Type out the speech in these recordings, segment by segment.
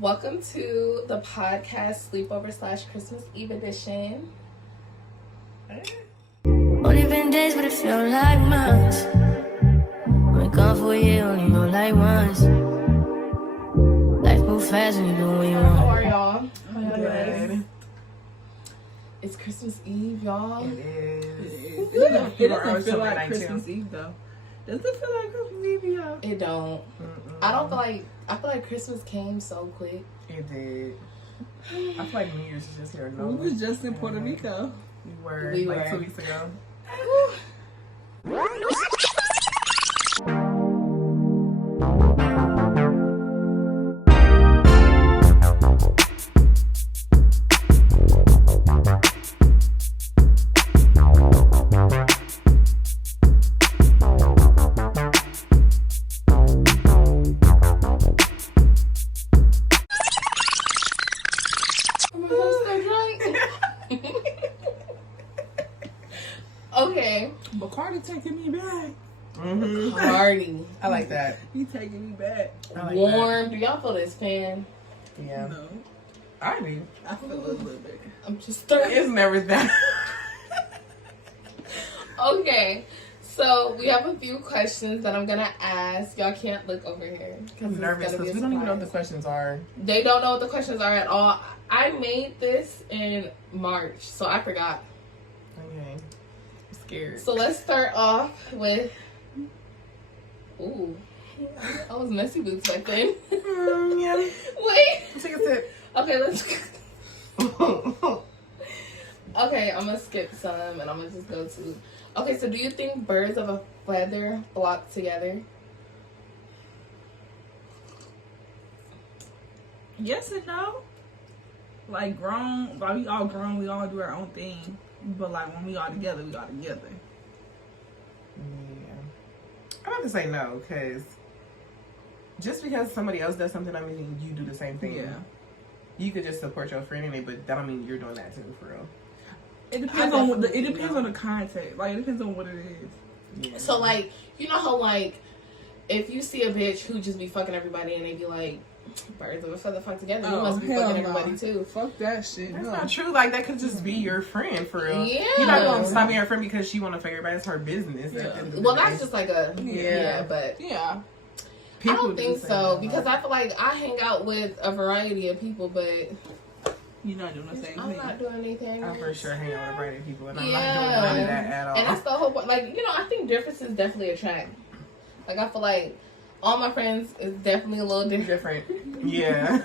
Welcome to the podcast Sleepover / Christmas Eve edition. Only been days, but it feel like months. Been gone for a year, only know like once. Life move fast when you do what you want. How are y'all? How y'all doing? It's Christmas Eve, y'all. It is. It doesn't feel like Christmas Eve though. Does it feel like Christmas Eve, y'all? It don't. I feel like Christmas came so quick. It did. I feel like New Year's is just here. No, We was just in Puerto Rico. We were 2 weeks ago. Okay. Bacardi taking me back. Party. I like that. He taking me back. I like Warm. Do y'all feel this fan? that. Yeah. No, I do. I feel a little bit. I'm just thirsty. It's never that. Okay. So we have a few questions that I'm gonna ask. Y'all can't look over here. I'm nervous because we don't even know what the questions are. They don't know what the questions are at all. I made this in March, so I forgot. Okay. I'm scared. So let's start off with. Ooh, I was messy boots back then. Yeah. Wait. Take a sip. Okay, let's. Okay, I'm gonna skip some and I'm gonna just go to. Okay, so do you think birds of a feather flock together? Yes and no. Like grown, like we all grown, we all do our own thing. But like when we all together, we all together. Yeah. I'm about to say no, because just because somebody else does something, I mean you do the same thing. Yeah. You could just support your friend in it, but that don't mean you're doing that too, for real. It depends on what it depends on the context. Like it depends on what it is. Yeah. So like, you know how like, if you see a bitch who just be fucking everybody and they be like, birds of a feather flock together, you must be fucking everybody too. Fuck that shit. That's No. not true. Like that could just be your friend for real. Yeah. You're not gonna stop being your friend because she wanna fuck everybody. It's her business. Yeah. At the end of the Well, day. that's just like a Yeah. but Yeah. I don't do think say so that. because I feel like I hang out with a variety of people, but You're not doing the same I'm thing. not doing anything. I for sure hang out with a variety of people, and I'm Yeah. not doing none of that at all. And that's the whole point. Like, you know, I think differences definitely attract. Like, I feel like all my friends is definitely a little different. Yeah.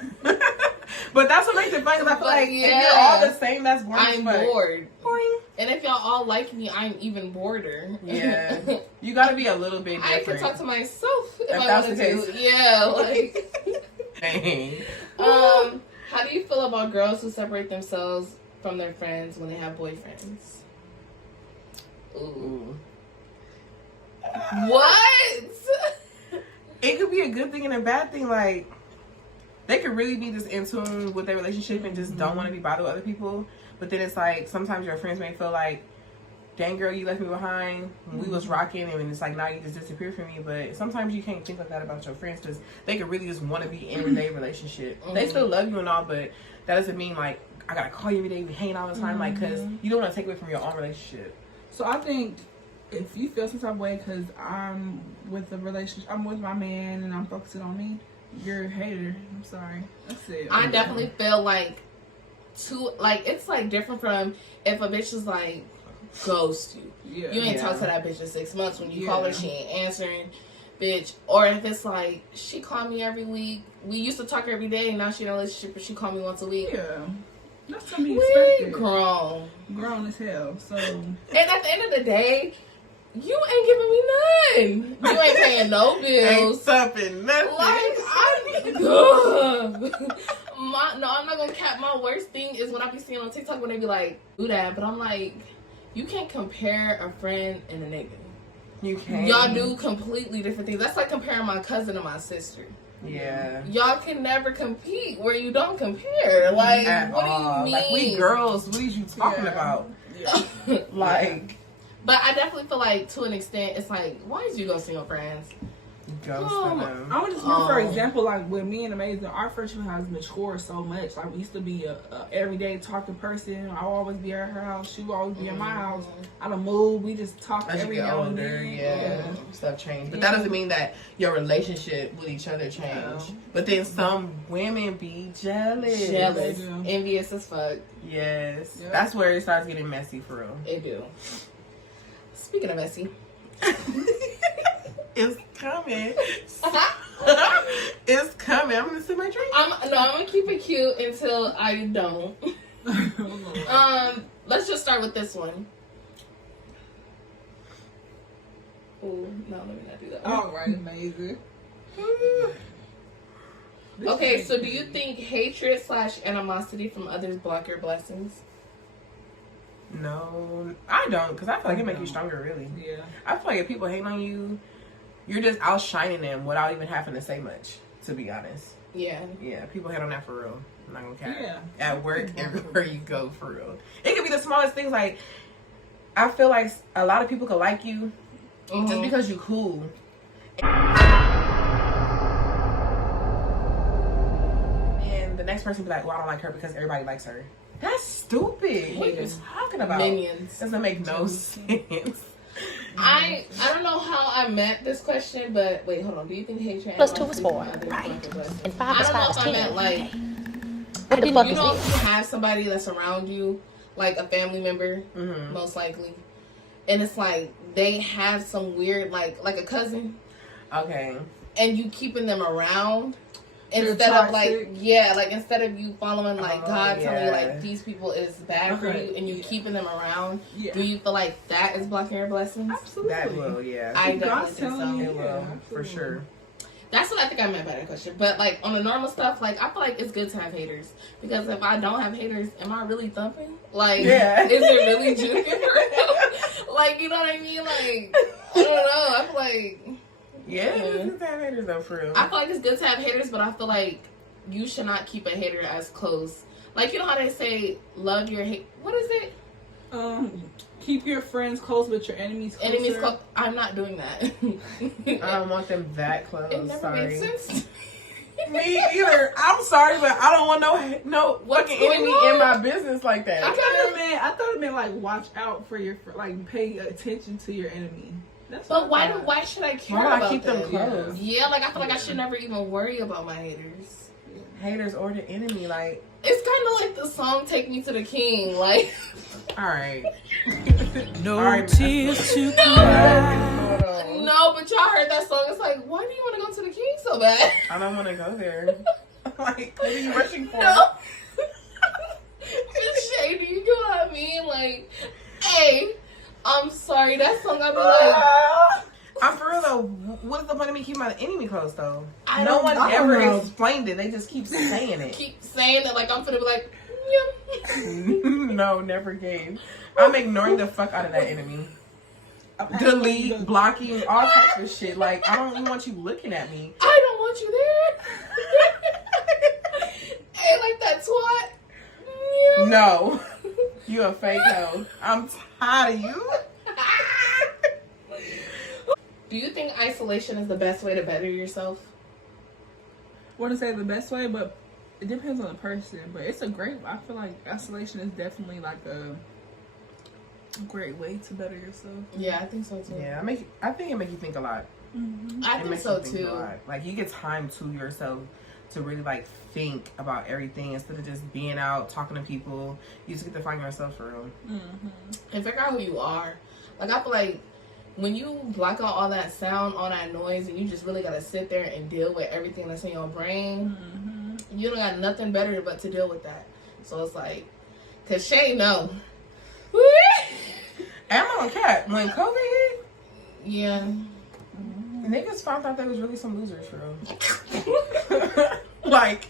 But that's what makes it fun, because I feel like if Yeah. you're all the same, that's boring. I'm as fuck. bored. Boring. And if y'all all like me, I'm even boreder. Yeah. You gotta be a little bit I different. can talk to myself if If I that's wanted the to. Yeah, like. Dang. How do you feel about girls who separate themselves from their friends when they have boyfriends? Ooh. Ooh. What? It could be a good thing and a bad thing. Like, they could really be just in tune with their relationship and just don't want to be bothered with other people. But then it's like, sometimes your friends may feel like, dang girl, you left me behind. We was rocking, and it's like, now you just disappeared from me. But sometimes you can't think like that about your friends, because they could really just want to be in their relationship. They still love you and all, but that doesn't mean like, I gotta call you every day, we hang out all the time, like, because you don't want to take away from your own relationship. So I think if you feel some type of way because I'm with a relationship, I'm with my man and I'm focusing on me, you're a hater. I'm sorry. That's it. I definitely feel like it's like different from if a bitch is like ghost you. Yeah. You ain't Yeah. talk to that bitch in 6 months. When you call her, Yeah. she ain't answering, bitch. Or if it's like she call me every week. We used to talk every day, and now she in a relationship, but she call me once a week. Yeah. That's to be We expected. grown. Grown as hell. So And at the end of the day, you ain't giving me none. You ain't paying no Ain't bills. something, nothing. Like, I'm not gonna cap. My worst thing is when I be seeing on TikTok when they be like, do that. But I'm like, you can't compare a friend and a nigga. You can't. Y'all do completely different things. That's like comparing my cousin to my sister. Yeah. Y'all can never compete where you don't compare. Like, At what all. do you mean? Like, we girls, what are you talking Yeah. about? yeah. Like, But I definitely feel like, to an extent, it's like, why is you gonna see your friends? ghost them. I'm gonna just use for example, like with me and Amazing, our friendship has matured so much. Like we used to be a everyday talking person. I'll always be at her house. She will always be at my house. I don't move. We just talk As every you get now and older, then. yeah, stuff changed. But that doesn't mean that your relationship with each other changed. No. But then some women be jealous. Envious as fuck. Yes. Yep. That's where it starts getting messy for real. It do. Speaking of messy. It's coming. It's coming. I'm gonna sip my drink. I'm gonna keep it cute until I don't. Let's just start with this one. Oh no, let me not do that. All right, Amazing. Okay, so do you think hatred / animosity from others block your blessings? No, I don't, because I feel like it makes you stronger, really. Yeah. I feel like if people hate on you, you're just outshining them without even having to say much, to be honest. Yeah. Yeah, people hate on that for real. I'm not gonna cap. Yeah. At work, everywhere you go, for real. It could be the smallest things, like, I feel like a lot of people could like you just because you cool. And the next person be like, well, I don't like her because everybody likes her. That's stupid. What are you talking about? Minions. Doesn't make no sense. I don't know how I meant this question, but wait, hold on. Do you think hatred +2 is 4, right? And 5 is 5 is 10. I meant like, What the fuck you is know, this? if you have somebody that's around you, like a family member, most likely, and it's like they have some weird, like a cousin. Okay. And you keeping them around. Instead of instead of you following like God telling you like these people is bad for you and you keeping them around, do you feel like that is blocking your blessings? Absolutely. That will, yeah. I definitely think so. It will, for sure. That's what I think I meant by that question. But like on the normal stuff, like I feel like it's good to have haters because if I don't have haters, am I really thumping? Like, is it really juking for real? Like, you know what I mean? Like, I don't know. I feel like. Yeah, it's good to have haters though, for real. I feel like it's good to have haters, but I feel like you should not keep a hater as close. Like, you know how they say, love your hate. What is it? Keep your friends close, but your enemies closer. Enemies close. I'm not doing that. I don't want them that close. It never made sense. Me either. I'm sorry, but I don't want no fucking enemy in my business like that. I thought it meant like watch out for your like pay attention to your enemy. But why should I care about about keep that? them close? Yeah, like I feel like I should never even worry about my haters. Haters or the enemy, like it's kind of like the song "Take Me to the King." Like, all right, no tears to cry. No, but y'all heard that song. It's like, why do you want to go to the King so bad? I don't want to go there. Like, what are you rushing for? No. It's shady. You know what I mean? Like, hey. I'm sorry, that song I'd be like... I'm for real though, what's the point of me keeping my enemy close though? No one ever explained it, they just keep saying it. Keep saying it like I'm finna be like, yeah. No, never gave. I'm ignoring the fuck out of that enemy. Delete, blocking, all types of shit. Like, I don't even want you looking at me. I don't want you there. Hey, like that twat. Yeah. No. You a fake hoe. I'm tired of you. Do you think isolation is the best way to better yourself? I want to say the best way, but it depends on the person. But it's a great. I feel like isolation is definitely like a great way to better yourself. Yeah, I think so too. Yeah, I think it makes you think a lot. Mm-hmm. I think so too. Like you get time to yourself to really like think about everything instead of just being out talking to people. You just get to find yourself for real. And figure out who you are. Like I feel like when you block out all that sound, all that noise, and you just really gotta sit there and deal with everything that's in your brain, you don't got nothing better but to deal with that. So it's like, cause Shay know. And I'm on cat. When COVID hit, yeah. Niggas found out there was really some losers for real. Like,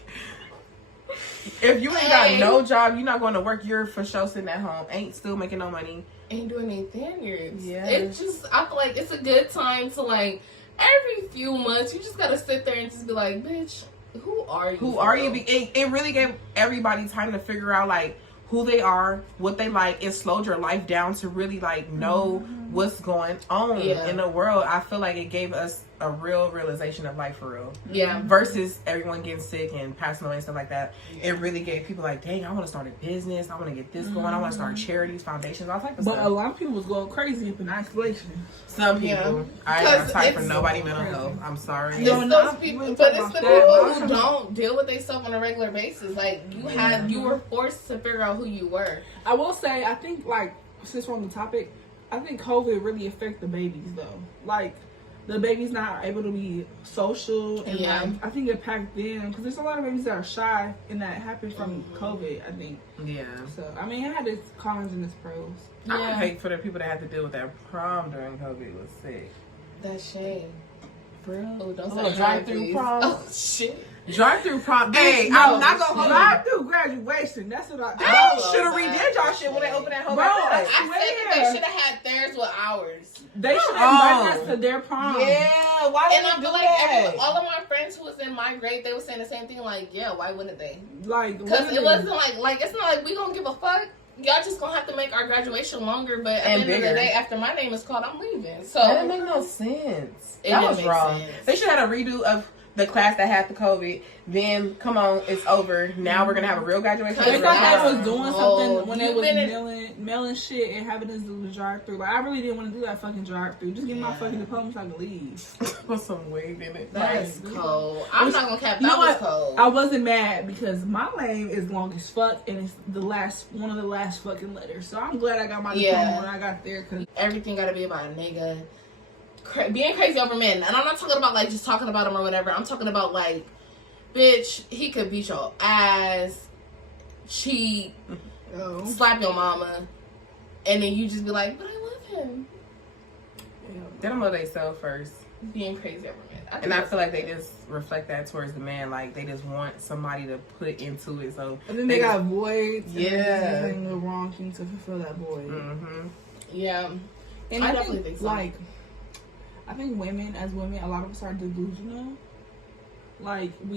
if you ain't got no job, you're not going to work, you're for sure sitting at home, ain't still making no money. Ain't doing anything. Yeah. It's just, I feel like it's a good time to like, every few months, you just got to sit there and just be like, bitch, who are you? Who are you? It really gave everybody time to figure out like who they are, what they like. It slowed your life down to really like know what's going on in the world. I feel like it gave us a real realization of life for real. Yeah. Versus everyone getting sick and passing away and stuff like that. It really gave people like, dang, I want to start a business. I want to get this going. I want to start charities, foundations, all type of But stuff. a lot of people was going crazy up in isolation. Some people. Yeah. I'm Because sorry for it's nobody mental health. I'm sorry. It's No, those I people, wouldn't but talk it's the about that. people who don't deal with themselves on a regular basis. Like you were forced to figure out who you were. I will say, I think, like, since we're on the topic, I think COVID really affected the babies, though. Like, the babies not able to be social, and like, I think it packed them, because there's a lot of babies that are shy, and that happened from COVID, I think. Yeah. So, I mean, it had its cons and its pros. I would hate for the people that had to deal with that prom during COVID was sick. That shame. For real? Oh, don't Oh, say drive-through prom. Oh shit. Drive-through prom. Hey, No, I'm not gonna hold drive through graduation. That's what I. They should have redid y'all shit when they opened that whole Bro, back I up. said that they should have had theirs with ours. They should have invited us to their prom. Yeah, why And did I they feel do like that? all of my friends who was in my grade, they were saying the same thing. Like, yeah, why wouldn't they? Like, Because it wasn't like it's not like we gonna give a fuck. Y'all just gonna have to make our graduation longer. But at the end of the day, after my name is called, I'm leaving. So That didn't make no sense. That was wrong. They should have a redo of the class that had the COVID. Then, come on, it's over. Now we're gonna have a real graduation. They thought they was No. doing something when they You've was been mailing shit and having us do the drive through. Like, I really didn't want to do that fucking drive through. Just give me my fucking diploma so I can leave. Put some wig in it. That's cold. I'm not gonna cap. You That know was what? cold. I wasn't mad because my name is long as fuck and it's one of the last fucking letters. So I'm glad I got my diploma when I got there. Cause everything gotta be about a nigga being crazy over men. And I'm not talking about like just talking about him or whatever. I'm talking about like, bitch, he could beat your ass, cheat, slap your mama, and then you just be like, but I love him. They don't know they self first. Being crazy over men. And I feel like they just reflect that towards the man. Like, they just want somebody to put into it. So and then they got voids. Yeah. And the wrong thing to fulfill that void. Mm-hmm. Yeah. And I definitely think so. Like, I think women, as women, a lot of us are delusional. Like, I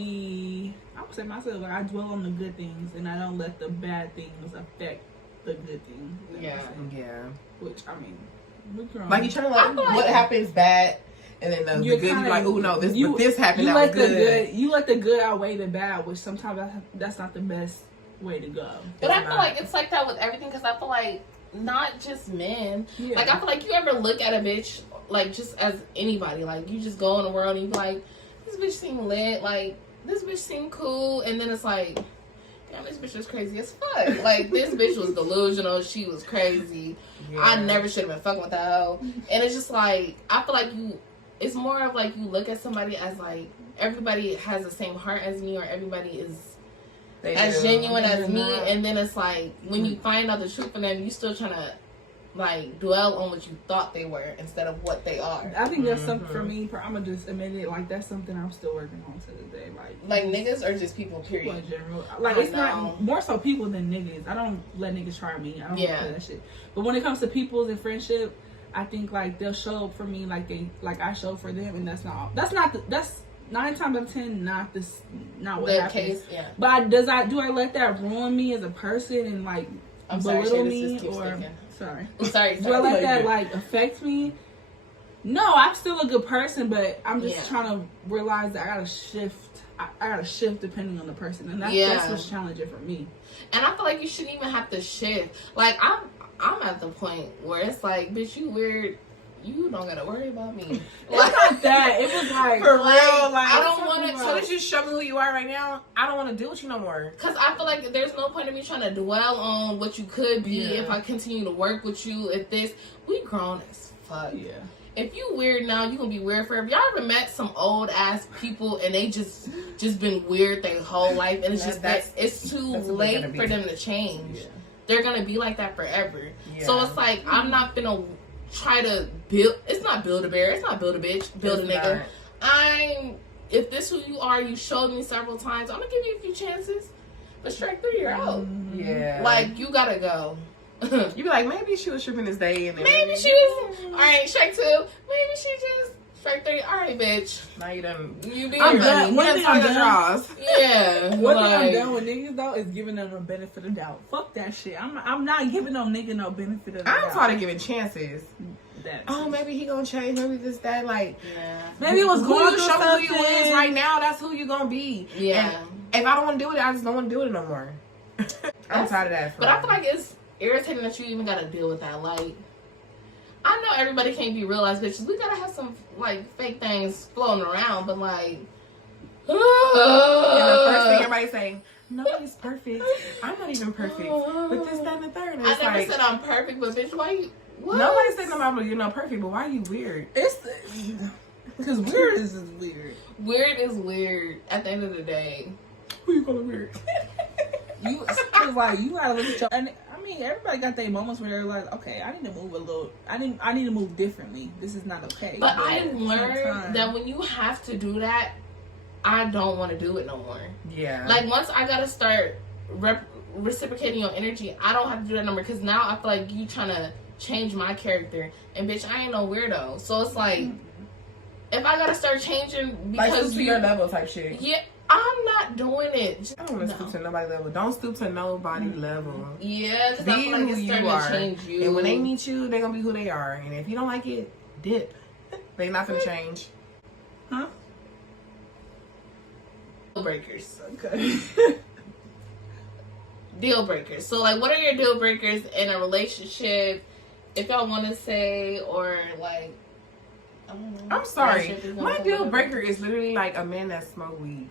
would say myself, like, I dwell on the good things and I don't let the bad things affect the good things. Yeah. Yeah. Which, I mean, we're grown. Like, you trying to like what happens bad, and then the good, you like, oh no, this happened. You that let was the good. You let the good outweigh the bad, which sometimes that's not the best way to go. But I feel like it's like that with everything because I feel like not just men. Yeah. Like, I feel like you ever look at a bitch, like, just as anybody, like, you just go in the world and you be like, this bitch seem lit, like, this bitch seem cool, and then it's like, damn, this bitch was crazy as fuck. Like, this bitch was delusional, she was crazy. Yeah. I never should have been fucking with that hoe. And it's just like, I feel like it's more of like you look at somebody as like, everybody has the same heart as me, or everybody is as genuine as me, and then it's like, when you find out the truth from them, you still trying to like dwell on what you thought they were instead of what they are. I think that's something for me. I'm gonna just admit it. Like, that's something I'm still working on to this day. Like niggas or just people, People period. in general. Like, it's not more so people than niggas. I don't let niggas try me. I don't do that shit. But when it comes to people's and friendship, I think like they'll show up for me like I show for them, and that's 9 times out of 10 not what The happens. case, yeah. But do I let that ruin me as a person and like belittle me or sorry? Do I let that like affect me? No, I'm still a good person, but I'm just trying to realize that I gotta shift. I gotta shift depending on the person, and that's what's challenging for me. And I feel like you shouldn't even have to shift. Like, I'm at the point where it's like, bitch, you weird. You don't gotta worry about me. Like, it's not that. It was like, for real. Like, I don't want to. So that you show me who you are right now. I don't want to deal with you no more. Because I feel like there's no point in me trying to dwell on what you could be if I continue to work with you. We grown as fuck. Yeah. If you weird now, you gonna be weird forever. Y'all ever met some old ass people and they just been weird their whole life, and it's just that it's too late for them to change. Yeah. They're gonna be like that forever. Yeah. So it's like, I'm not gonna try to build. It's not build a bear. It's not build a bitch. Build a nigga. If this who you are, you showed me several times, I'm gonna give you a few chances. But strike 3, you're out. Yeah. Like, you gotta go. You be like, maybe she was tripping this day, and then maybe she was. All right, strike 2. Maybe she just strike 3. All right, bitch. Now you done. You be. I'm done. One thing I'm done. Yeah. One thing I'm done with niggas though is giving them the benefit of doubt. Fuck that shit. I'm not giving no nigga no benefit of doubt. I'm tired of giving chances. oh, maybe he gonna change, maybe this, that, like, maybe it was who going you through show me something. who you is right now, that's who you gonna be. Yeah. And if I don't want to do it, I just don't want to do it no more. I'm tired of that. But I feel like it's irritating that you even gotta deal with that. Like, I know everybody can't be real ass bitches. We gotta have some like fake things floating around, but like, and the first thing everybody say, nobody's perfect. I'm not even perfect. But this, that, and the third. And I it's never like, said I'm perfect, but bitch, why you? What? nobody said nobody you're not perfect, but why are you weird? It's because weird is weird. Weird is weird. At the end of the day, Who you calling weird? Cause like you gotta look at your. And I mean, everybody got their moments where they're like, okay, I need to move a little. I need to move differently. This is not okay. but I learned that when you have to do that, I don't want to do it no more. Yeah. Like once I gotta start reciprocating your energy, I don't have to do that no more because now I feel like you trying to change my character, and bitch, I ain't no weirdo. So it's like, if I gotta start changing because like to your level type shit. Yeah, I'm not doing it. I don't want to stoop to nobody level. Don't stoop to nobody level. Yeah, because Be I feel like who it's you starting are. to change you. And when they meet you, they're gonna be who they are. And if you don't like it, dip. They not gonna change. Huh? Deal breakers. Okay. Deal breakers. So like, what are your deal breakers in a relationship? If y'all want to say, or like, I don't know. I'm sorry. friendship, My deal breaker is literally like a man that smoke weed.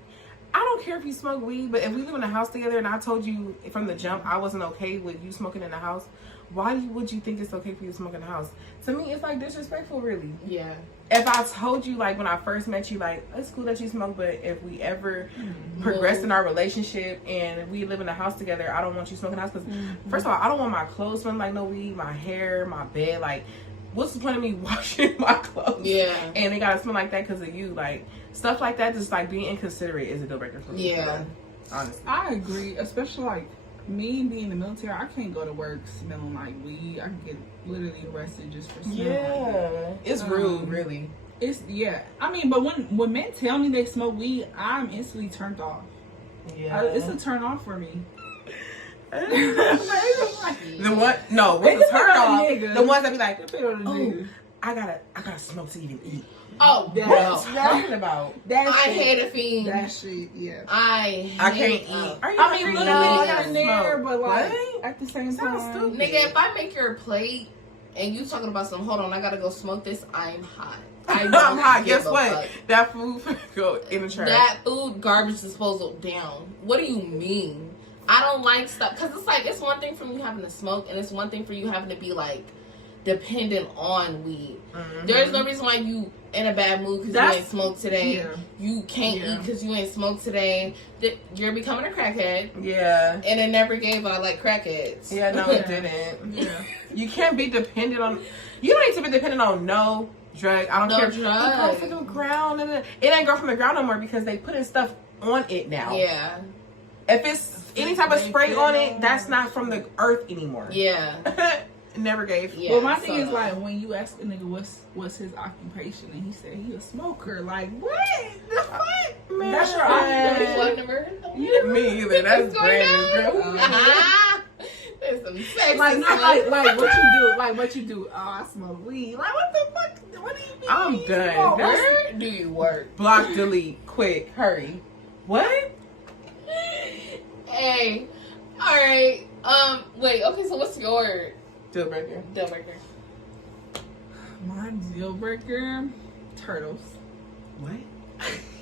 I don't care if you smoke weed, but if we live in a house together and I told you from the jump I wasn't okay with you smoking in the house, why would you think it's okay for you to smoke in the house? To me, it's like disrespectful, really. Yeah. If I told you, like, when I first met you, like, it's cool that you smoke, but if we ever progress in our relationship and we live in a house together, I don't want you smoking in the house. Because, first of all, I don't want my clothes smelling like no weed, my hair, my bed. Like, what's the point of me washing my clothes? Yeah. And it got to smell like that because of you. Like, stuff like that, just, like, being inconsiderate is a deal breaker for me. Yeah. Honestly. I agree, especially like me being in the military. I can't go to work smelling like weed. I can get literally arrested just for smelling like that. It's rude, really. It's I mean, but when men tell me they smoke weed, I'm instantly turned off. Yeah. It's a turn off for me. The one, no, what's the turn off? The ones that be like, oh, I gotta smoke to even eat. Oh, What are you talking about? I hate a fiend. That shit, yeah. I can't eat. I mean, literally, I I in there, but like What? at the same time, stupid. Nigga, if I make your plate and you talking about some, hold on, I gotta go smoke this, I'm hot. I'm hot. give Guess a what? fuck. That food go in the trash. That food garbage disposal down. What do you mean? I don't like stuff because it's like, it's one thing for you having to smoke and it's one thing for you having to be like dependent on weed. There is no reason why you in a bad mood because you ain't smoked today. Yeah. You can't eat because you ain't smoked today. You're becoming a crackhead. Yeah. And it never gave out like crackheads. Yeah, no, it didn't. Yeah. You can't be dependent on. You don't need to be dependent on no drug. I don't care. It grows from the ground, and it ain't grow from the ground no more because they putting stuff on it now. Yeah. If it's any type of spray on it, that's not from the earth anymore. Yeah. Never gave. Yeah, well, my thing is like when you ask a nigga what's his occupation and he said he a smoker. Like what? What? Man, that's your occupation. Me either. That's brand new, girl. There's some sex. Like what you do? Like what you do? Oh, I smoke weed. Like what the fuck? What do you mean? I'm done. Where do you work? Block, delete, quick, hurry. What? Hey, all right. Wait. Okay, so what's your deal breaker? Deal breaker. My deal breaker, turtles. What?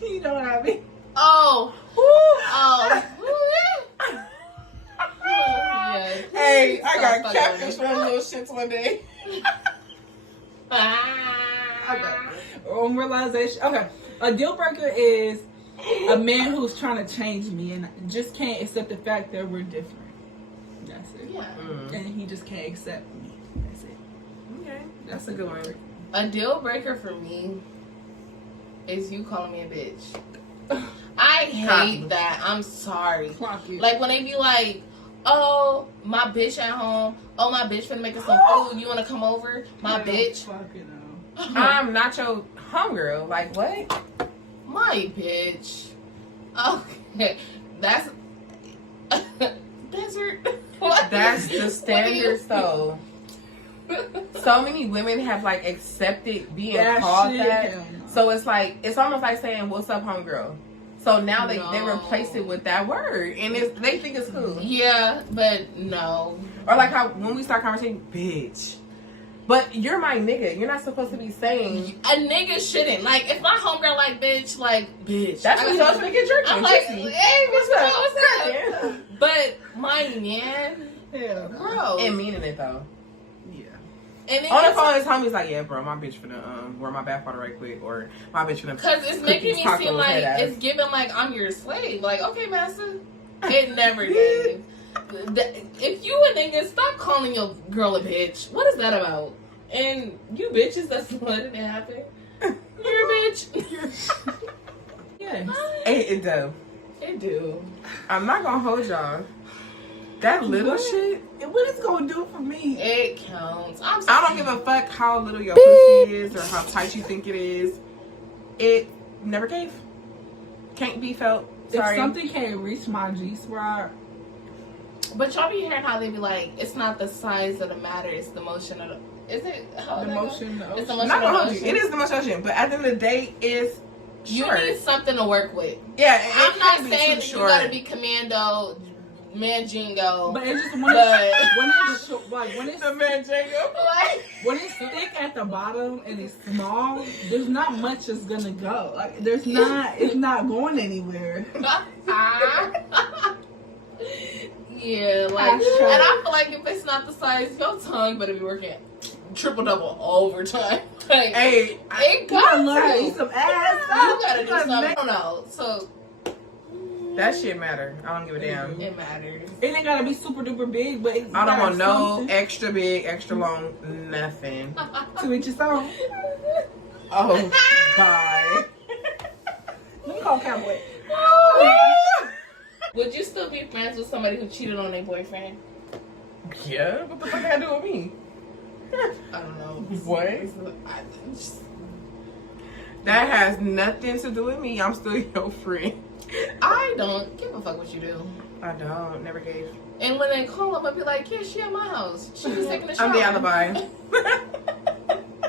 You know what I mean? Oh. Oh. Yeah. Hey, I got catfish for them little shits one day. Okay. Realization. Okay. A deal breaker is a man who's trying to change me and just can't accept the fact that we're different. That's it. Yeah. And he just can't accept me. That's it. Okay. That's a good one. A deal breaker for me is you calling me a bitch. I hate that. I'm sorry. Like when they be like, oh, my bitch at home. Oh, my bitch finna make us some food. You wanna come over? My bitch. I'm not your homegirl. Like what? My bitch. Okay. That's desert. What? That's the standard though. so many women have like accepted being called that. So it's like it's almost like saying, "What's up, homegirl?" So now they replace it with that word, and they think it's cool. Yeah, but no. Or like how when we start conversation, bitch. But you're my nigga. You're not supposed to be saying a nigga shouldn't. Like if my homegirl like bitch. That's when you're gonna get jerked. I'm like, hey, what's up? But my man, bro, and meaning it though. Yeah. And on the phone, his homies like, yeah, bro, my bitch finna wear my bath water right quick, or my bitch finna. Because it's making me seem like it's giving like I'm your slave. Like, okay, master. It never did. If you a nigga, stop calling your girl a bitch. What is that about? And you bitches that's letting it happen. You're a bitch. Yes. It do. It do. I'm not gonna hold y'all. That little shit. What it's gonna do for me? It counts. I don't give a fuck how little your pussy is or how tight you think it is. It never gave. Can't be felt. Sorry. If something can't reach my G-spot. But y'all be hearing how they be like, it's not the size of the matter, it's the motion of the... Is it? The motion of the ocean. It's the motion not of the ocean. It is the motion of the ocean. But at the end of the day, it's short. You need something to work with. Yeah, I'm not saying that you gotta be commando, manjingo. But it's just when it's the manjingo. Like, when it's thick at the bottom and it's small, there's not much that's gonna go. Like it's not going anywhere. Yeah, like, and I feel like if it's not the size, your tongue better be working triple double overtime. Like, hey, it gotta learn to eat some ass. You gotta do something. I don't know. So that shit matter. I don't give a damn. It matters. It ain't gotta be super duper big, but I don't want no extra big, extra long, nothing. To each his own. Oh, bye. Let me call Cowboy. Would you still be friends with somebody who cheated on their boyfriend? Yeah, what the fuck that do with me? I don't know. What? That has nothing to do with me. I'm still your friend. I don't give a fuck what you do. I don't. Never gave. And when they call up, I'll be like, yeah, she at my house. She was taking a shower. I'm the alibi.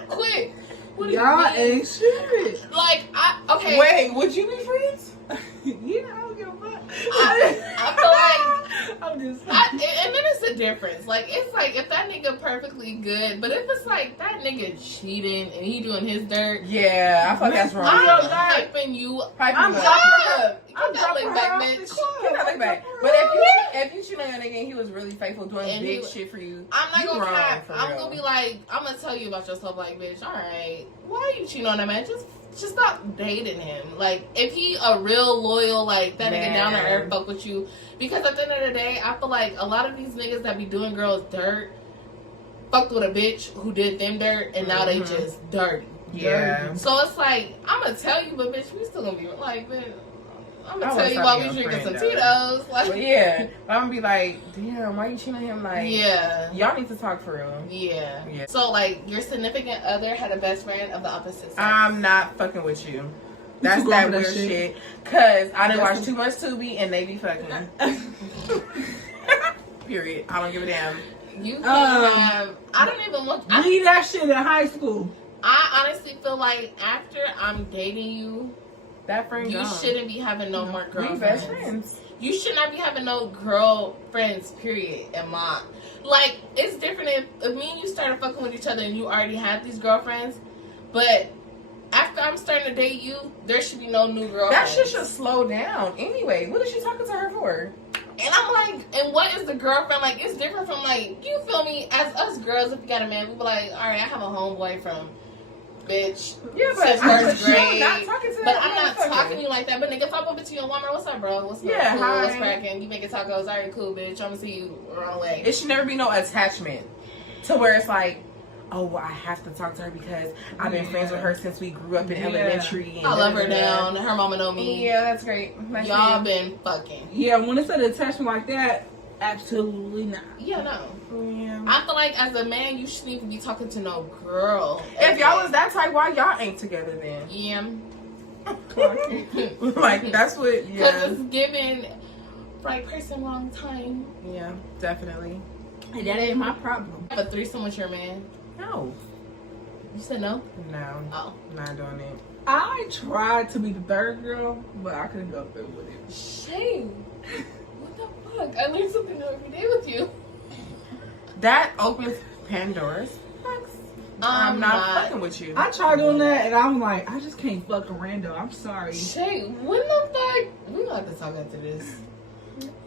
Quick. What do Y'all you mean? ain't shit. Like, okay. Wait, would you be friends? Yeah, I don't give a fuck. I feel like I'm just and then it's a difference. Like, it's like if that nigga perfectly good, but if it's like that nigga cheating and he doing his dirt, yeah, I feel like that's wrong. I'm hyping you. I'm dropping her back, bitch. Get that back. But if you cheat on your nigga and he was really faithful, doing and big shit for you, I'm not gonna cap. I'm gonna be like, I'm gonna tell you about yourself. Like, bitch, all right, why are you cheating on that man? Just stop dating him. Like, if he a real loyal, like, that nigga down to earth fuck with you. Because at the end of the day, I feel like a lot of these niggas that be doing girls dirt fucked with a bitch who did them dirt, and now they just dirty. Yeah. Dirty. So it's like, I'm gonna tell you, but bitch, we still gonna be like, man, I'm gonna tell you while we drinking some Tito's. Like, well, yeah. But I'm gonna be like, damn, why you cheating on him? Like, yeah. Y'all need to talk for real. Yeah. So, like, your significant other had a best friend of the opposite sex. I'm not fucking with you. That's that weird shit. Cause I didn't watch too much Tubi and they be fucking. Period. I don't give a damn. You can have. I don't even want. I need that shit in high school. I honestly feel like after I'm dating you, that friend you shouldn't be having no more girlfriends. We best friends. You should not be having no girlfriends. Period. Like, it's different if me and you started fucking with each other and you already had these girlfriends, but after I'm starting to date you, there should be no new girlfriends. That shit should slow down. Anyway, what is she talking to her for? And I'm like, and what is the girlfriend? Like, it's different from, like, you feel me? As us girls, if you got a man, we be like, all right, I have a homeboy from, bitch. Yeah, but first grade. Not talking to but I'm not talking to you like that. But nigga, if I bump into you in Walmart, what's up, bro? What's up? Yeah, cool, hi. What's cracking? You making tacos? All right, cool, bitch. I'm gonna see you around the way. It should never be no attachment to where it's like, oh, well, I have to talk to her because I've been friends with her since we grew up in elementary. And I love her down. Her mama know me. Yeah, that's great. Y'all been fucking. Yeah, when it's an attachment like that, absolutely not. Yeah, no. Yeah. I feel like as a man, you shouldn't even be talking to no girl. If y'all was that type, why y'all ain't together then? Yeah. Like, that's what, Because it's given right person, wrong time. Yeah, definitely. And that ain't my problem. Have a threesome with your man. No. You said no? No. Oh. Not doing it. I tried to be the third girl, but I couldn't go through with it. Shame. What the fuck? I learned something new every day with you. That opens Pandora's box. I'm not fucking with you. I tried doing that, and I'm like, I just can't fuck a rando. I'm sorry. Shame. When the fuck? We gonna have to talk after this.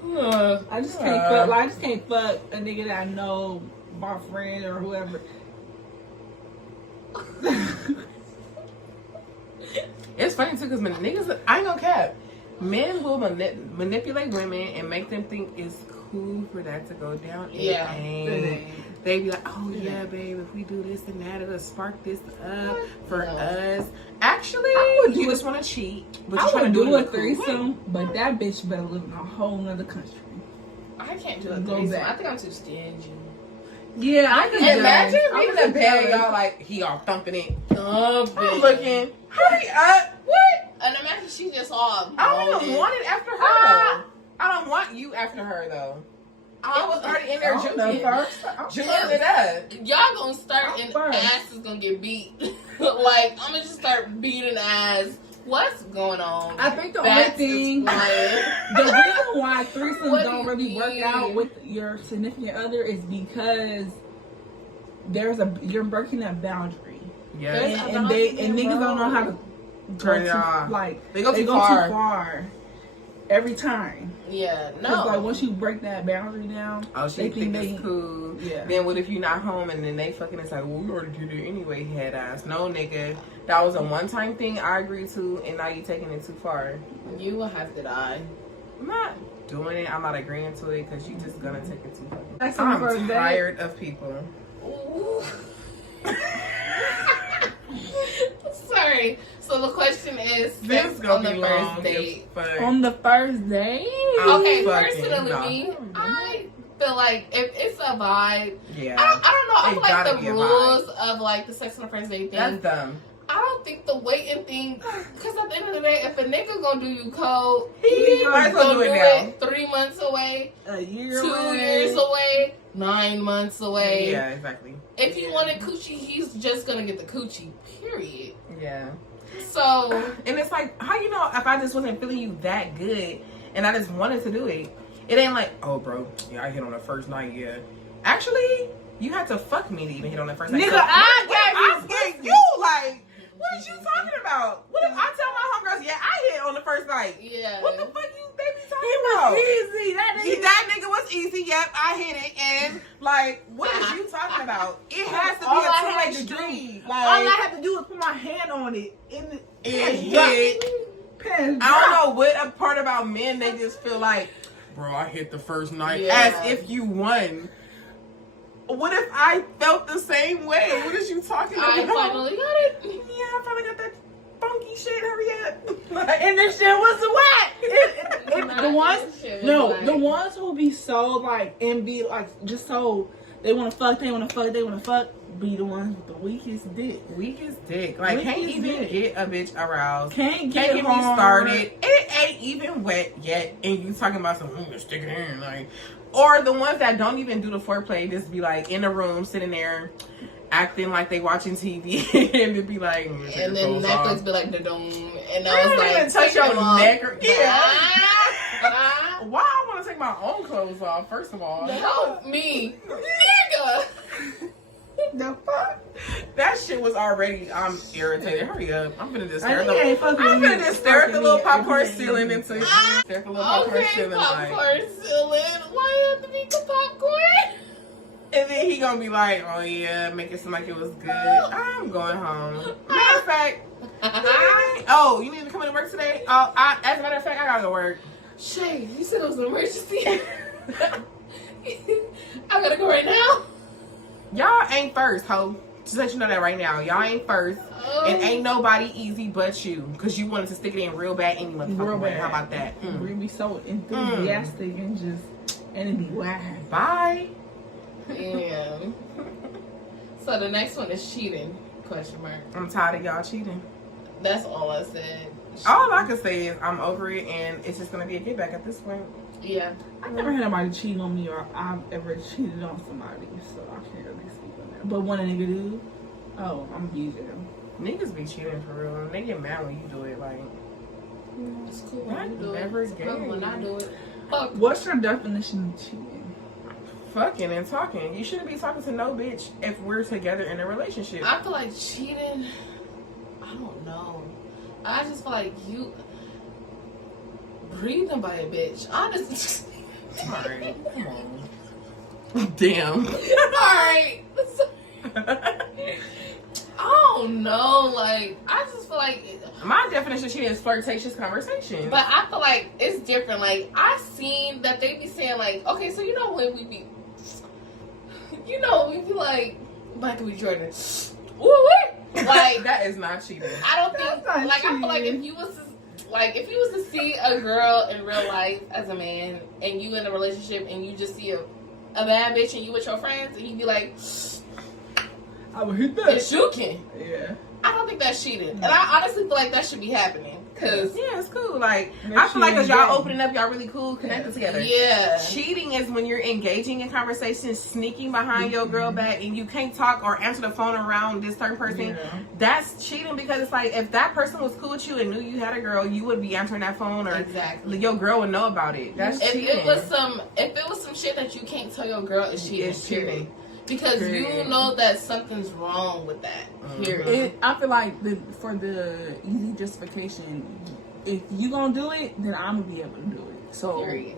I just can't fuck. Like, I just can't fuck a nigga that I know, my friend or whoever. It's funny too, because niggas, I ain't gonna cap. Men will manipulate women and make them think it's cool for that to go down. Yeah. They be like, oh yeah, babe, if we do this and that, it'll spark this up for us. Actually, you just want to cheat. But I want to do a threesome, cool but that bitch better live in a whole nother country. I can't do a threesome. I think I'm too stingy. Yeah, I can imagine being in the bed, y'all like, he all thumping it. I'm looking, hurry up. What? And imagine she just all. I don't even want it after her though. I don't want you after her though. It was already in there juicing it up. Y'all gonna start and ass is gonna get beat. Like, I'm gonna just start beating ass. What's going on? I think the only thing, the reason why threesomes don't really work out with your significant other is because you're breaking that boundary. Yeah, and niggas don't know how to turn it off. Like they go too far every time. Yeah, no. Like once you break that boundary down, they think it's cool. Yeah. Then what if you're not home and then they fucking it's like, well, we already did it anyway, head ass. No, nigga, that was a one-time thing I agreed to, and now you taking it too far. You will have to die. I'm not doing it. I'm not agreeing to it because you just gonna take it too far. That's I'm tired of people. Sorry. So the question is, this is gonna be long. First date. On the first date? Okay, personally, I feel like if it's a vibe, yeah. I don't know. I feel like the rules of like the sex on the first date thing. That's dumb. I don't think the waiting thing, because at the end of the day, if a nigga gonna do you cold, he might as well do it now. 3 months away, a year 2 away. years away, 9 months away. Yeah, exactly. If he wanted coochie, he's just gonna get the coochie, period. Yeah. So, and it's like, how you know if I just wasn't feeling you that good and I just wanted to do it? It ain't like, oh, bro, yeah, I hit on the first night, yeah. Actually, you had to fuck me to even hit on the first night. Nigga, so, I gave you, like, what is you talking about? What if I tell my homegirls, yeah, I hit on the first night? Yeah. What the fuck they be talking about? Easy. That nigga was easy. Yep, I hit it. And, like, what is you talking about? It has to be a 2-way degree. Like, all I have to do is put my hand on it. And it hit. I don't know what a part about men, they just feel like, bro, I hit the first night as if you won. What if I felt the same way? What is you talking about? I finally got it. Yeah, I finally got that funky shit. Hurry up. And this shit was whack. The ones who be so like and be like just so they want to fuck, be the ones with the weakest dick. Weakest dick. Like can't even get a bitch aroused. Can't get me started. It ain't even wet yet, and you talking about some stick it in like. Or the ones that don't even do the foreplay, just be like in the room, sitting there, acting like they watching TV, and it'd be like, and then Netflix be like, da-dum, and I was like, touch your neck. Yeah. Why I want to take my own clothes off? First of all, help me, nigga. The fuck? That shit was already. I'm irritated. Hurry up! I'm gonna just stare at the little popcorn ceiling until you stare at the little popcorn ceiling. Popcorn ceiling. Why you have to be the popcorn? And then he gonna be like, "Oh yeah, make it seem like it was good." I'm going home. Matter of fact, oh, you need to come into work today? Oh, as a matter of fact, I gotta go work. Shay, you said it was an emergency. I gotta go right now. Y'all ain't first, ho. Just let you know that right now. Y'all ain't first. And ain't nobody easy but you. Because you wanted to stick it in real bad any motherfucking way. How about that? We be so enthusiastic and it be wild. Bye. Yeah. So the next one is cheating, question mark. I'm tired of y'all cheating. That's all I said. All I can say is I'm over it and it's just going to be a get back at this point. Yeah. I never had nobody cheat on me or I've ever cheated on somebody, so I can't really speak on that. But when a nigga do, oh, I'm gonna be there. Niggas be cheating for real. And they get mad when you do it. Like, It's cool I when you do never it. It's cool gay. when I do it. Fuck. What's your definition of cheating? fucking and talking. You shouldn't be talking to no bitch if we're together in a relationship. I feel like cheating. I don't know. I just feel like you breathing by a bitch. Honestly. Alright, come on. Damn. Alright. I don't know. Like, I just feel like. My definition of cheating is flirtatious conversation. But I feel like it's different. Like, I seen that they be saying, like, okay, so you know when we be. You know, we be like, Michael B. Jordan. Ooh, like, that is not cheating. I don't think. Like, I feel like if you was to see a girl in real life as a man, and you in a relationship, and you just see a bad bitch, and you with your friends, and you be like, I would hit that. it's shooking. Yeah. I don't think that's cheating, and I honestly feel like that should be happening. Cause yeah, it's cool. Like, I feel like as y'all opening up, y'all really cool, connected together. Yeah. Cheating is when you're engaging in conversations, sneaking behind your girl back, and you can't talk or answer the phone around this certain person. Yeah. That's cheating because it's like if that person was cool with you and knew you had a girl, you would be answering that phone, or exactly your girl would know about it. That's cheating. If it was some shit that you can't tell your girl, it's cheating. It's cheating. Because you know that something's wrong with that. Period. I feel like for the easy justification, if you gonna do it, then I'm gonna be able to do it. So period.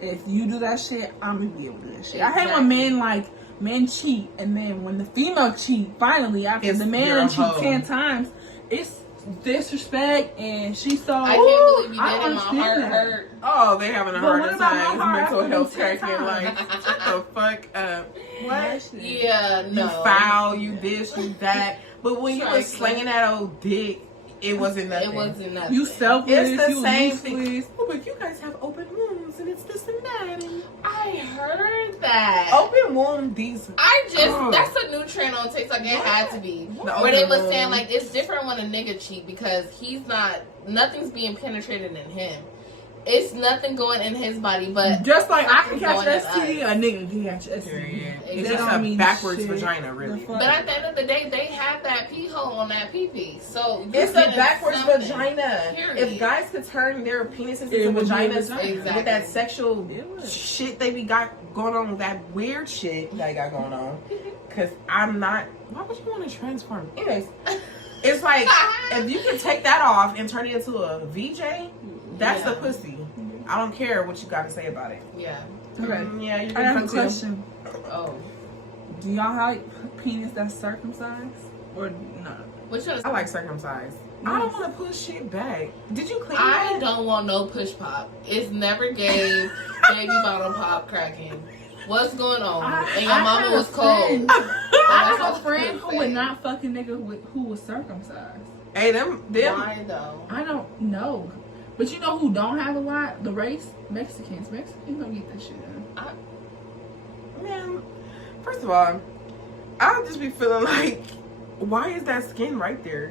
If you do that shit, I'm gonna be able to do that shit. Exactly. I hate when men cheat, and then when the female cheat, finally after the man cheat 10 times, it's disrespect, and she's so. I can't believe you did it. My heart hurt. Oh, they having a hard time. Mental health cracking. Like, shut the fuck up. What? Yeah, no. You foul, you this, you that. But when you was slinging that old dick, it wasn't nothing. It wasn't nothing. You selfless. It's the you same thing. Oh, but you guys have open wombs, and it's this and that. And I heard that. Open womb, these. That's a new trend on TikTok. It had to be. Where they was saying, like, it's different when a nigga cheat because nothing's being penetrated in him. It's nothing going in his body, but just like I can catch STD, a nigga can catch STD. It's just a backwards vagina, really. But at the end of the day, they have that pee hole on that pee. So it's a backwards vagina. Period. If guys could turn their penises into vaginas with that sexual shit they got going on, that weird shit they got going on, because I'm not. Why would you want to transform? Anyways, it's like if you can take that off and turn it into a VJ. That's the pussy. I don't care what you got to say about it. Yeah. Okay. Yeah, you I have a question. Oh. Do y'all like penis that's circumcised or not? I like circumcised. Yes. I don't want to push shit back. Did you clean I that? don't want no push pop. It's never gay. Baby bottom pop cracking. What's going on? And your mama was cold. I have a friend who would not fuck a nigga who was circumcised. Hey, them. Why though? I don't know. But you know who don't have a lot? The race? Mexicans. Mexicans don't get that shit done. Man, first of all, I'll just be feeling like, why is that skin right there?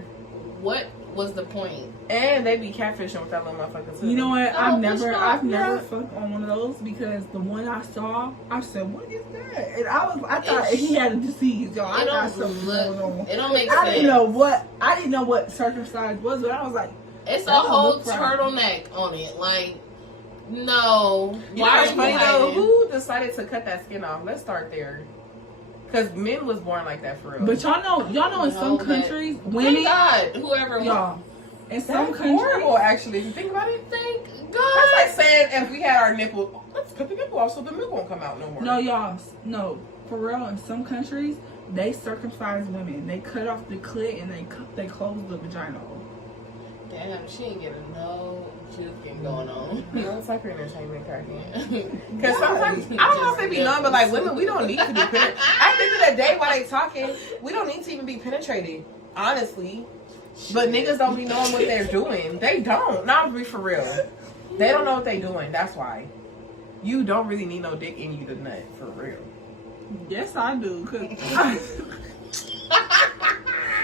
What was the point? And they be catfishing with that little motherfucker too. You know what? I've never fucked on one of those because the one I saw, I said, "What is that?" And I thought he had a disease, y'all. I got something going on. It don't make sense. I didn't know what circumcised was, but I was like, it's a whole turtleneck on it. Like, no. Why is funny though? Who decided to cut that skin off? Let's start there. Because men was born like that for real. But y'all know in some countries, women, whoever y'all, in some countries, horrible. Actually, if you think about it, thank God. That's like saying if we had our nipple, let's cut the nipple off so the milk won't come out no more. No, y'all, no, for real. In some countries, they circumcise women. They cut off the clit and they close the vagina. Damn, she ain't getting no juking going on. No, it's like her entertainment cracking. Because sometimes, I don't know if they be known, but like women, we don't need to be penetrated. At the end of the day, while they talking, we don't need to even be penetrated, honestly. But niggas don't be knowing what they're doing. They don't. Not be for real. They don't know what they doing. That's why. You don't really need no dick in you to nut, for real. Yes, I do.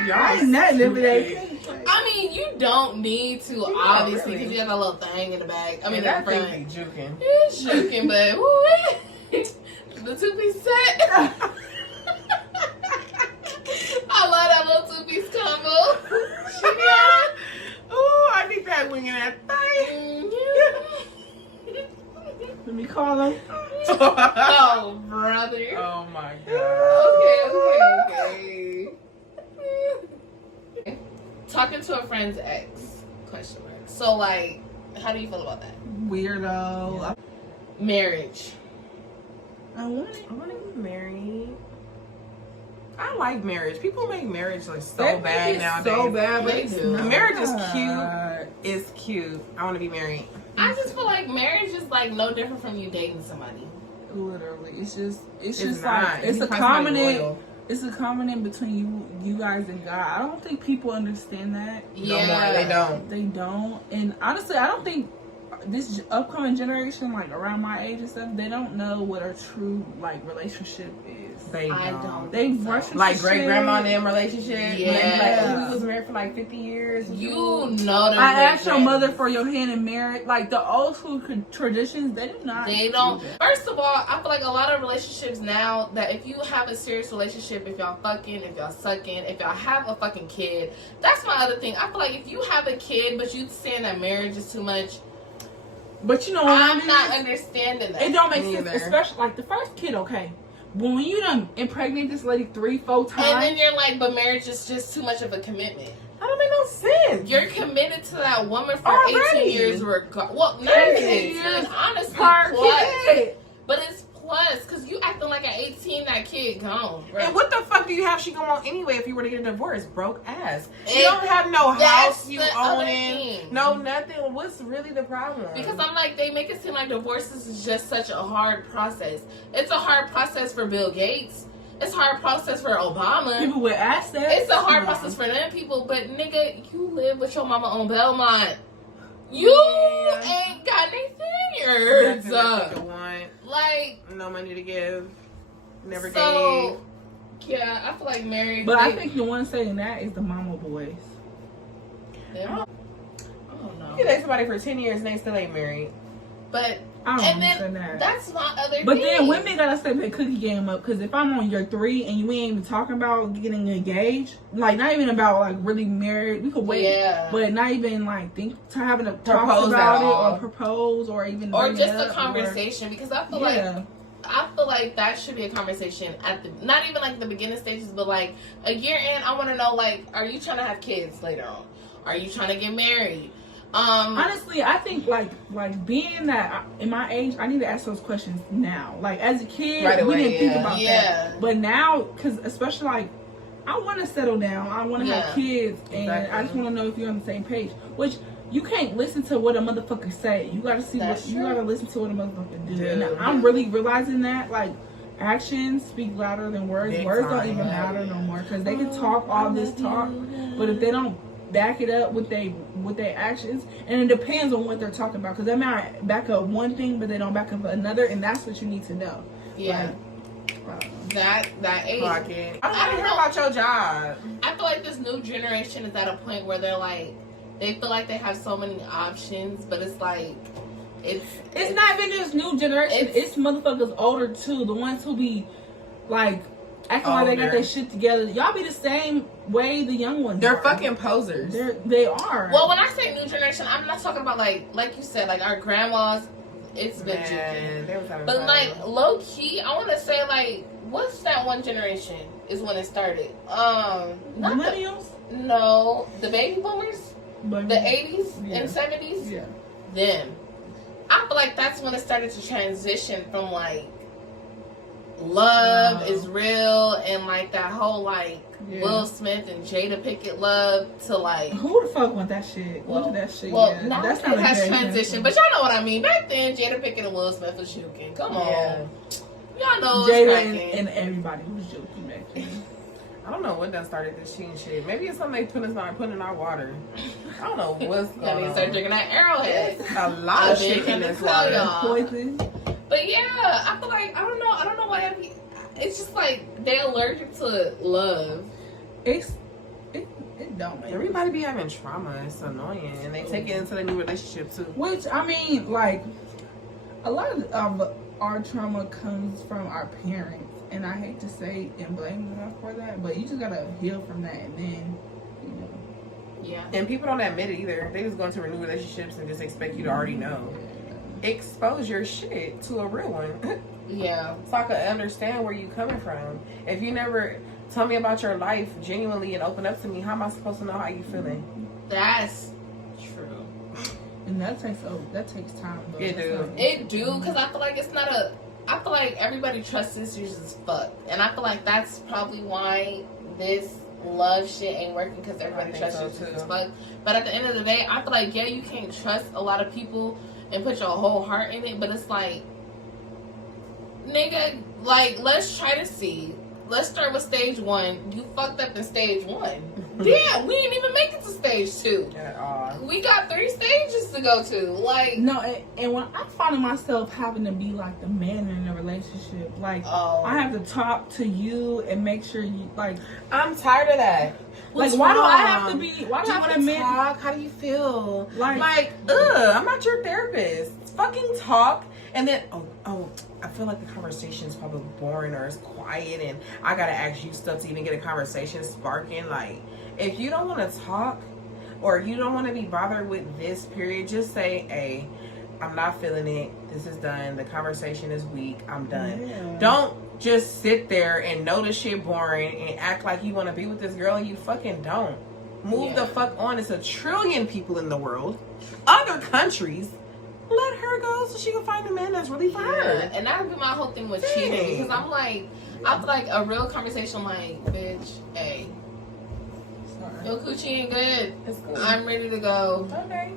Y'all ain't nothing every day. I mean, mean, you don't need to, obviously, because you got a little thing in the back. I mean, in the that front. thing be juking. It's juking, but woo, the two-piece set. I love that little two-piece combo. Ooh, I need that wing in that thing. Let me call him. Oh, brother. Oh my god. Okay. Talking to a friend's ex? Question mark. So, like, how do you feel about that? Weirdo. Yeah. Marriage. I want to be married. I like marriage. People make marriage like so that bad nowadays. So bad, but They it's do. not. Marriage is cute. It's cute. I want to be married. I just feel like marriage is like no different from you dating somebody. Literally, it's just not. like it's You a find somebody common. loyal. It's a common between you guys and God. I don't think people understand that. Yeah, No more. They don't. They don't. And honestly, I don't think this upcoming generation, like around my age and stuff, they don't know what a true like relationship is. They I don't. don't. They think so. rush into Like great shit. grandma and them relationship. Yeah. Like, we was married for like 50 years. You know them. I asked your mother for your hand in marriage. Like the old school traditions, they do not. They don't. First of all, I feel like a lot of relationships now that if you have a serious relationship, if y'all fucking, if y'all sucking, if y'all have a fucking kid, that's my other thing. I feel like if you have a kid, but you saying that marriage is too much, But you know what I'm not understanding that. It don't make Me sense, either. especially like the first kid. Okay, but when you done impregnate this lady 3-4 times, And then you're like, but marriage is just too much of a commitment. That don't make no sense. You're committed to that woman for Already. 18 years. Well, not Already. 18 years, honestly, per plus. kid. But it's plus, because you acting like at 18, that kid gone. Bro. And what the fuck do you have she go on anyway if you were to get a divorce? Broke ass. You It- don't have no that's house you the other owning. thing. No nothing. What's really the problem? Because I'm like, they make it seem like divorces is just such a hard process. It's a hard process for Bill Gates. It's a hard process for Obama. People with assets. It's a hard process for them people. But nigga, you live with your mama on Belmont. You ain't got any fingers. Like, no money to give. Never so, yeah, I feel like married. But I think the one saying that is the mama boys. I don't gave. know. You can date somebody for 10 years and they still ain't married. But I don't and understand then that. that's my other But thing. then women gotta step that cookie game up, because if I'm on year 3 and you ain't even talking about getting engaged, like not even about like really married, we could wait. Yeah. But not even like think to having to Propose talk at about it all. or propose or even or bring just it a up, conversation, because I feel or, like yeah. I feel like that should be a conversation at the, not even like the beginning stages, but like a year in. I want to know, like, are you trying to have kids later on? Are you trying to get married? Honestly, I think like being that in my age, I need to ask those questions now. Like as a kid, Right away, we didn't think yeah. about Yeah. that. But now, because especially like I want to settle down, I want to Yeah. have kids, and Exactly. I just want to know if you're on the same page. Which you can't listen to what a motherfucker say. You gotta see That's what you true. gotta listen to what a motherfucker do. Dude. And I'm really realizing that like actions speak louder than words. Big Words time. don't even matter no more, because they can talk all this talk, but if they don't back it up with their actions, and it depends on what they're talking about, because they might back up one thing but they don't back up another, and that's what you need to know. Yeah. That age. Fuck it. I I don't don't hear know. about your job. I feel like this new generation is at a point where they're like, they feel like they have so many options, but it's like, It's not even this new generation. It's motherfuckers older too. The ones who be like acting like they got Older. their shit together. Y'all be the same way the young ones They're are. fucking posers. They are. Well, when I say new generation, I'm not talking about like you said, like our grandmas. It's been juking. Man, they was having But fun. like low key, I want to say like, what's that one generation is when it started? Not millennials, the baby boomers, but the 80s Yeah. and 70s. yeah. Them. I feel like that's when it started to transition from like love is real and like that whole like Yeah. Will Smith and Jada Pinkett love to like. Who the fuck want that shit? Well, Want that shit? Well, yeah. now That's it not a has good transitioned, example. but y'all know what I mean. Back then, Jada Pinkett and Will Smith was juking. Come on, Yeah. y'all know Jada it's and, cracking. and everybody was joking back then. I don't know what done started this cheating shit. Maybe it's something they putting in our water. I don't know what's Y'all going need to on. start drinking that Arrowhead. A lot of I've been shit in trying to this tell water. y'all. Poison. But yeah, I feel like I don't know why. It's just like they allergic to love. It's It don't make Everybody be having trauma. It's annoying. And they take it into the new relationship too. Which, I mean, like, a lot of our trauma comes from our parents. And I hate to say and blame them for that, but you just gotta heal from that and then, you know. Yeah. And people don't admit it either. They just go into new relationships and just expect you to already know. Expose your shit to a real one. Yeah. So I can understand where you coming from. If you never tell me about your life genuinely and open up to me, how am I supposed to know how you feeling? That's true. And that takes time. Though. It do, because I feel like it's not a. I feel like everybody trusts issues as fuck, and I feel like that's probably why this love shit ain't working, because everybody trusts issues as fuck. But at the end of the day, I feel like you can't trust a lot of people and put your whole heart in it, but it's like, nigga, like, let's try to see. Let's start with stage 1. You fucked up in stage 1. Damn, we didn't even make it to stage 2. We got 3 stages to go to. Like, no, and when I find myself having to be like the man in a relationship, like I have to talk to you and make sure you like. I'm tired of that. Like, why do I have to be? Why do I have to talk? How do you feel? Like, I'm not your therapist. Fucking talk, and then I feel like the conversation is probably boring or it's quiet, and I gotta ask you stuff to even get a conversation sparking. Like, if you don't want to talk, or you don't want to be bothered with this period, just say, "Hey, I'm not feeling it. This is done. The conversation is weak. I'm done." Yeah. Don't just sit there and know the shit boring and act like you want to be with this girl and you fucking don't. Move the fuck on. It's 1 trillion people in the world, other countries. Let her go so she can find a man that's really for her. And that would be my whole thing with cheating, because I'm like, I feel like a real conversation, like, bitch, hey, your coochie ain't good. It's good. I'm ready to go. Okay.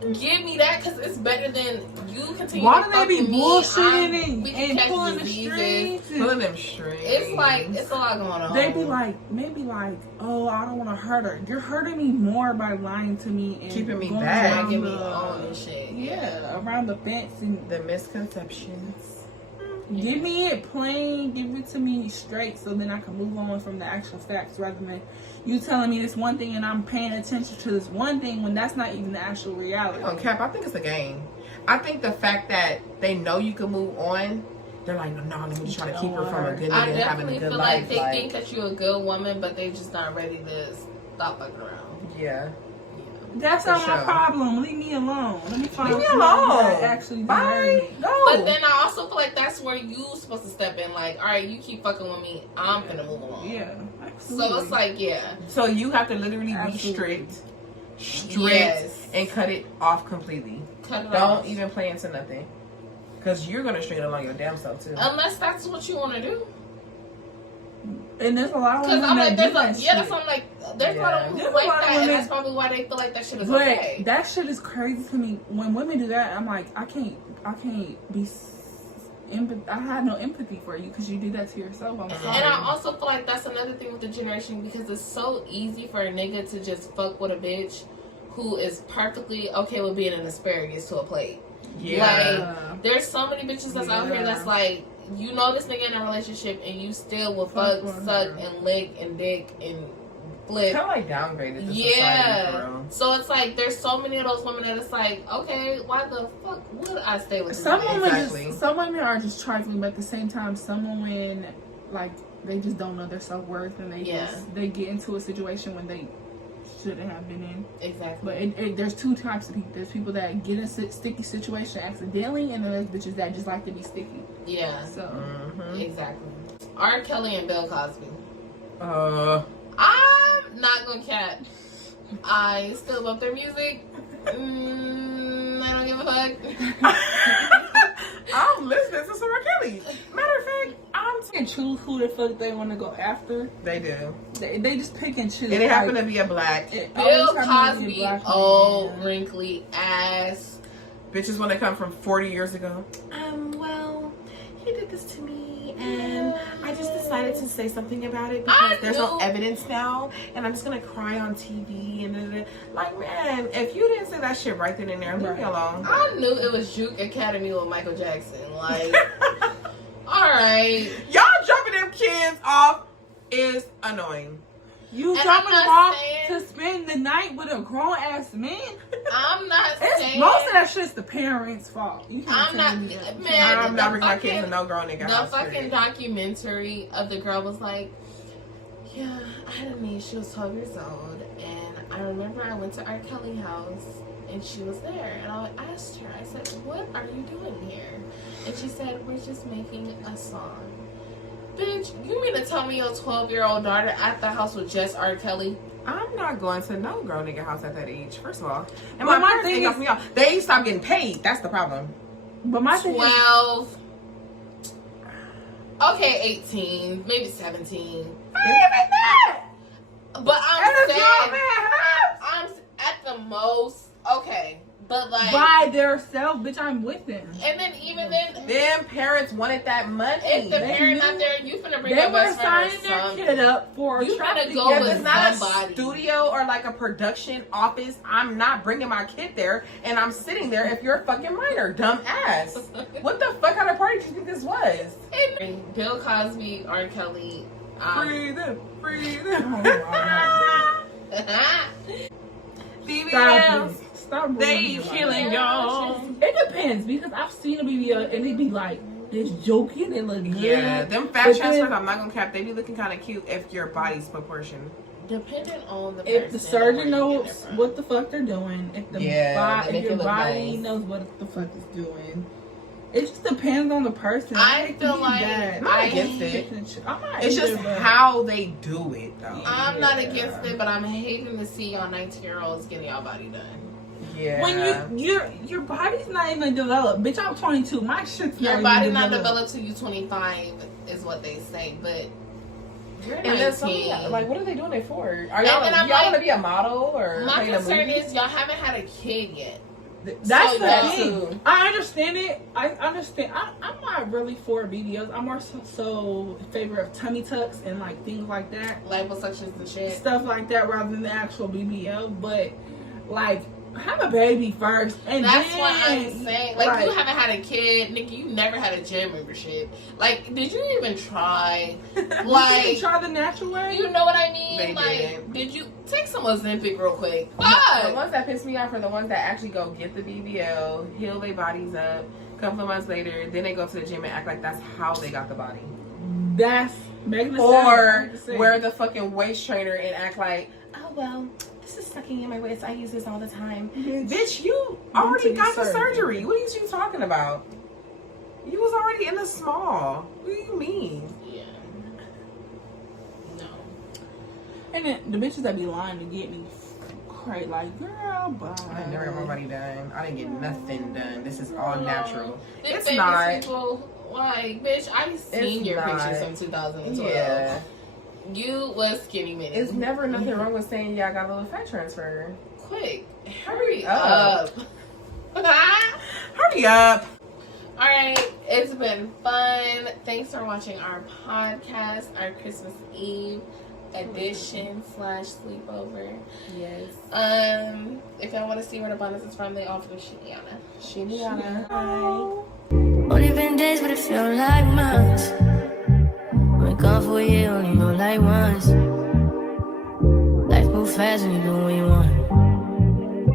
Give me that, because it's better than you continue why to do they be bullshitting and pulling the strings? Pulling them strings. It's like, it's a lot going on. They be like, maybe like, oh, I don't want to hurt her. You're hurting me more by lying to me and keeping me going back. Dragging me on and shit. Yeah, around the fence and the misconceptions. Give me it plain, give it to me straight, so then I can move on from the actual facts, rather than you telling me this one thing and I'm paying attention to this one thing when that's not even the actual reality. Oh, Cap, I think it's a game. I think the fact that they know you can move on, they're like, no, let me just try to keep her from a good nigga and having a good life. I definitely feel like they think that you're a good woman, but they're just not ready to stop fucking around. Yeah. That's not my problem. Leave me alone. Let me find Leave me alone. Actually, bye. No. But then I also feel like that's where you supposed to step in. Like, all right, you keep fucking with me, I'm gonna move along. Yeah, absolutely. So it's like, So you have to literally be strict, yes, and cut it off completely. Don't even play into nothing, because you're gonna string it along your damn self too. Unless that's what you want to do. And there's a lot of women that's what I'm like. There's a lot of women like that, and that's probably why they feel like that shit is okay. That shit is crazy to me. When women do that, I'm like, I can't be. I have no empathy for you because you do that to yourself. I'm sorry. And I also feel like that's another thing with the generation, because it's so easy for a nigga to just fuck with a bitch who is perfectly okay with being an asparagus to a plate. Yeah. Like, there's so many bitches that's out here that's like, you know this nigga in a relationship and you still will fuck, suck, and lick, and dick, and flip. Kind of like downgraded the society, bro. So it's like, there's so many of those women that it's like, okay, why the fuck would I stay with some women? Some women are just trifling, but at the same time, some women, like, they just don't know their self-worth, and they get into a situation when they shouldn't have been in. Exactly. But there's 2 types of people. There's people that get in a sticky situation accidentally, and then there's bitches that just like to be sticky. Yeah. So exactly. R. Kelly and Bill Cosby. I'm not gonna cap. I still love their music. I don't give a fuck. I'm listening to some R. Kelly. Matter of fact, I'm and choose who the fuck they want to go after. They do. They just pick and choose. And it happened to be a black. Bill Cosby, old wrinkly ass. Bitches when they come from 40 years ago. Well, he did this to me, and I just decided to say something about it because there's no evidence now, and I'm just gonna cry on TV and like, man, if you didn't say that shit right then and there, leave me alone. I knew it was Juke Academy with Michael Jackson. Like, all right, y'all dropping them kids off is annoying. You dropping them off to spend the night with a grown ass man? I'm not saying. Most of that shit's the parents' fault. I'm not bringing my kids to no grown nigga house. The fucking documentary of the girl was like, yeah, I had a niece. She was 12 years old, and I remember I went to R. Kelly house, and she was there, and I asked her. I said, "What are you doing here?" And she said, "We're just making a song." Bitch, you mean to tell me your 12-year-old daughter at the house with just R. Kelly? I'm not going to no grown nigga house at that age, first of all. And my parents think off me off. They stop getting paid. That's the problem. But my 12. Okay, 18, maybe 17. But I'm saying, I'm at the most, okay. But like by themselves, bitch, I'm with them. And then even then, them parents wanted that money. If the parent not there, you finna bring your best friend or something. They were signing their kid up for you finna go with it's not somebody. A studio or like a production office. I'm not bringing my kid there, and I'm sitting there. If you're a fucking minor, dumb ass. What the fuck kind of party do you think this was? And Bill Cosby, R. Kelly. Breathe in, breathe in. BBLs. Stop they killing y'all. It depends because I've seen a BBL and they be like this joking and look good. Yeah, them fat transfers. I'm not gonna cap. They be looking kind of cute if your body's proportioned. Depending on the if the surgeon knows what the fuck they're doing, if the if your body knows what the fuck it's doing. It just depends on the person. I feel like I'm not against it. It's just but how they do it, though. I'm not against it, but I'm hating to see y'all 19-year-olds getting y'all body done. Yeah. When your body's not even developed, bitch. I'm 22. My shit's your not body even not developed till you 25 is what they say, but you're 19. And then some, like, what are they doing it for? Are y'all want to be a model or? My concern is y'all haven't had a kid yet. That's the thing. I understand it. I understand. I'm not really for BBLs. I'm more so in favor of tummy tucks and like things like that, liposuctions and shit, stuff like that, rather than the actual BBL. But like, have a baby first, and that's then, what I'm saying. Like you haven't had a kid, nigga. You never had a gym membership. Like, did you even try? Like, you try the natural way. You know what I mean? They like, didn't. Did you take some Ozempic real quick? The ones that piss me off are the ones that actually go get the BBL, heal their bodies up. A couple of months later, then they go to the gym and act like that's how they got the body. That's making the or wear the fucking waist trainer and act like, oh well. This is sucking in my waist. I use this all the time. Bitch, you already got the surgery. What are you talking about? You was already in the small. What do you mean? Yeah. No. And then the bitches that be lying to get me crazy, like, girl, bye. I never got my body done. I didn't get nothing done. This is all natural. It's not. People, like, bitch, I seen your pictures from 2012. Yeah. You was skinny mini. It's never nothing wrong with saying, yeah, I got a little fat transfer. Quick. Hurry up. Hurry up. Alright, it's been fun. Thanks for watching our podcast, our Christmas Eve edition / sleepover. Yes. If y'all want to see where the bonus is from, they offer Shiniana. Shiniana. Hi. Only been days, but it feel like months. Gone for a year, only know like once. Life move fast when you do what you want.